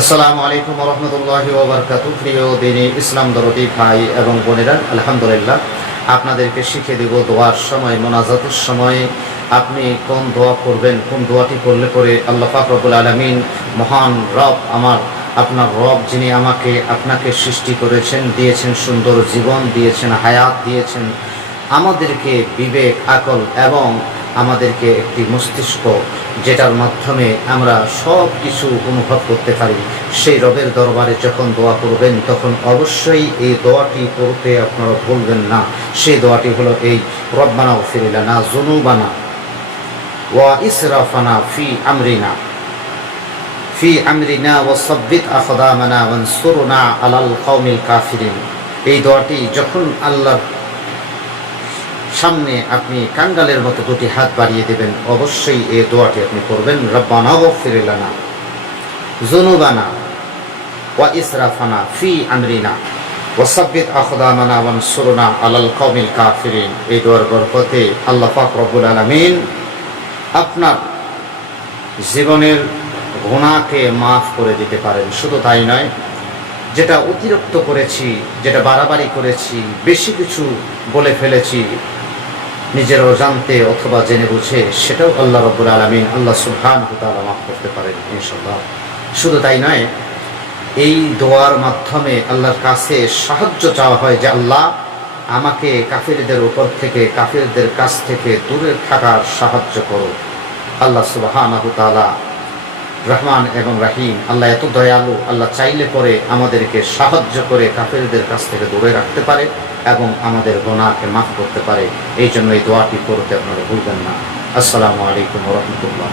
আসসালামু আলাইকুম ওয়া রাহমাতুল্লাহি ওয়া বারাকাতুহু। প্রিয় দিনী ইসলাম দরদি ভাই এবং বোনেরা, আলহামদুলিল্লাহ আপনাদেরকে শিখিয়ে দেব দোয়ার সময়, মোনাজাতের সময় আপনি কোন দোয়া করবেন, কোন দোয়াটি করলে পরে আল্লাহ পাক রব্বুল আলামিন, মহান রব আমার আপনার রব, যিনি আমাকে আপনাকে সৃষ্টি করেছেন, দিয়েছেন সুন্দর জীবন, দিয়েছেন হায়াত, দিয়েছেন আমাদেরকে বিবেক, আকল এবং আমাদেরকে একটি মস্তিষ্ক, যেটার মাধ্যমে আমরা সব কিছু অনুভব করতে পারি। সেই রবের দরবারে যখন দোয়া করবেন তখন অবশ্যই এই দোয়াটি করতে আপনারা ভুলবেন না। সেই দোয়াটি হলো এই: রব্বানা গফির লানা যুনুবানা ওয়া ইসরাফানা ফি আমরিনা ওয়া সাব্বিত আকদামানা ওয়ানসুরনা আলাল কওমিল কাফিরিন। এই দোয়াটি যখন আল্লাহর সামনে আপনি কাঙ্গালের মতো দুটি হাত বাড়িয়ে দেবেন, অবশ্যই এই দোয়াটি আপনি করবেন: রব্বানা গফির লানা যুনুবানা ওয়া ইসরাফানা ফি আমরিনা ওয়া সাব্বিত আকদামানা ওয়ানসুরনা আলাল কওমিল কাফিরিন। এই দোয়ার বরকতে আল্লাহ পাক রব্বুল আলামিন আপনার জীবনের গুনাহকে মাফ করে দিতে পারেন। শুধু তাই নয়, যেটা অতিরিক্ত করেছি, যেটা বাড়াবাড়ি করেছি, বেশি কিছু বলে ফেলেছি নিজের অজান্তে অথবা জেনে বুঝে, সেটাও আল্লাহ রাব্বুল আলামিন, আল্লাহ সুবহানাহু ওয়া তাআলা মাফ করতে পারেন ইনশাআল্লাহ। শুধু তাই নয়, এই দোয়ার মাধ্যমে আল্লাহর কাছে সাহায্য চাওয়া হয় যে আল্লাহ আমাকে কাফিরদের উপর থেকে, কাফিরদের কাছ থেকে দূরে থাকার সাহায্য করো। আল্লাহ সুবহানাহু ওয়া তাআলা রহমান এবং রাহিম, আল্লাহ এত দয়ালু, আল্লাহ চাইলে পরে আমাদেরকে সাহায্য করে কাফিরদের কাছ থেকে দূরে রাখতে পারে এবং আমাদের গুনাহকে মাফ করতে পারে। এই জন্য এই দোয়াটি করতে আপনারা ভুলবেন না। আসসালামু আলাইকুম ওয়া রাহমাতুল্লাহ।